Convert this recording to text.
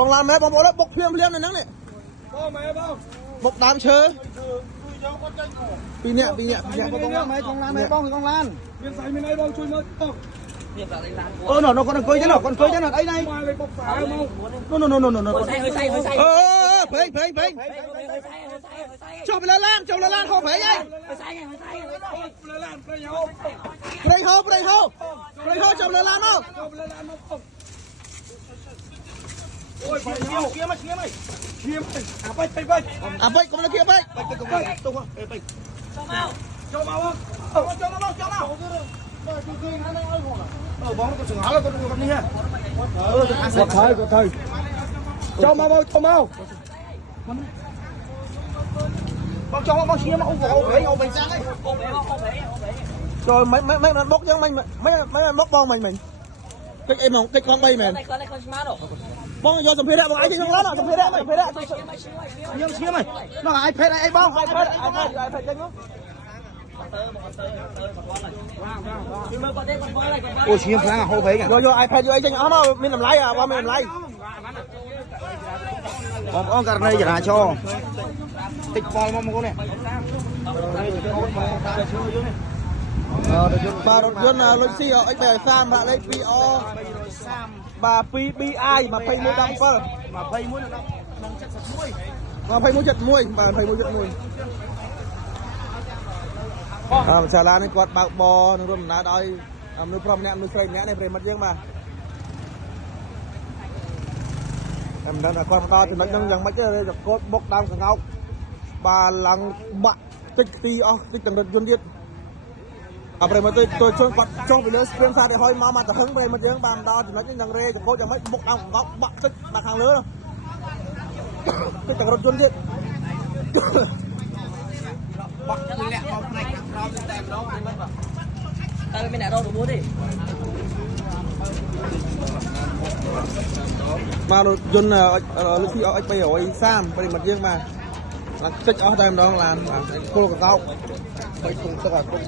បងឡានម៉ែបងប្អូនបុកភ្លាមនៅហ្នឹងនេះបងម៉ែបងបុកដើមឈើពីរនាក់បងឡានម៉ែកងឡានម៉ែបងកងឡានមានស្អីមានអីបងជួយមើលបងអូណូគាត់អង្គុយទេណូគាត់អង្គុយទេណូអីណៃបុកផ្សាយមកណូព្រេងចុះទៅលើឡានហូបព្រេងអីព្រេងហូចុះទៅលើឡានមកអូយឈៀមអាបិចកុំលើគៀបបិចទុកបិចចូលមកបងបងក៏ស្ងល់គាត់នេះគាត់ថើចូលមកបងចូលមកឈៀមអូបិចចាស់អីចូលមិនបុកយ៉ាងមិនបុកបងមិនតិចអីហ្មងតិចkhoảng 3មែនបងយកសម្ភារៈបងឯងក្នុងឡានសម្ភារៈខ្ញុំឈៀមហើយនោះ iPad អីបង iPad ចេញមកអូឈៀមខ្លាំងហូបហេងយក iPad យកអីចេញអស់មកមានតម្លៃបងមានតម្លៃបងប្អូនករណីចរាចរណ៍តិចបលមកបងប្អូននេះបាទរថយន្តលុយស៊ីអុច330បាក់លេខ 2A បាទ 2BI 2117 2171បាទ2171សាលានេះគាត់បើកបរនឹងរួមដំណើរដោយមនុស្សប្រុសម្នាក់មនុស្សស្រីម្នាក់នេះប្រិមិត្តយើងបាទតែមិនដឹងថាគាត់មកដល់ចំណុចហ្នឹងយ៉ាងម៉េចទេកូតបុកដើមកង្កោកបាទឡើងបាក់តិចខ្ទីអស់តិចទាំងរថយន្តទៀតអប្រិមិត្តទៅជន់គាត់ចុះពីលើស្គ្រីនសារទៅហើយមកទៅហឹងប្រិមិត្តយើងបានដល់ចំណុចនេះយ៉ាងរេកូតយ៉ាងម៉េចបុកដើមកង្កោកបាក់ទឹកដាក់ខាងលើតិចទាំងរថយន្តទៀតបាក់លាក់មកផ្នែកខាងក្រោមតែម្ដងប្រិមិត្តបាទតែមានអ្នករករបួសទេមករថយន្តលុយស៊ីអុច330ប្រិមិត្តយើងបាទឡើងតិចអស់តែម្ដងឡានគល់កង្កោកបីធុងទឹកអាគុំ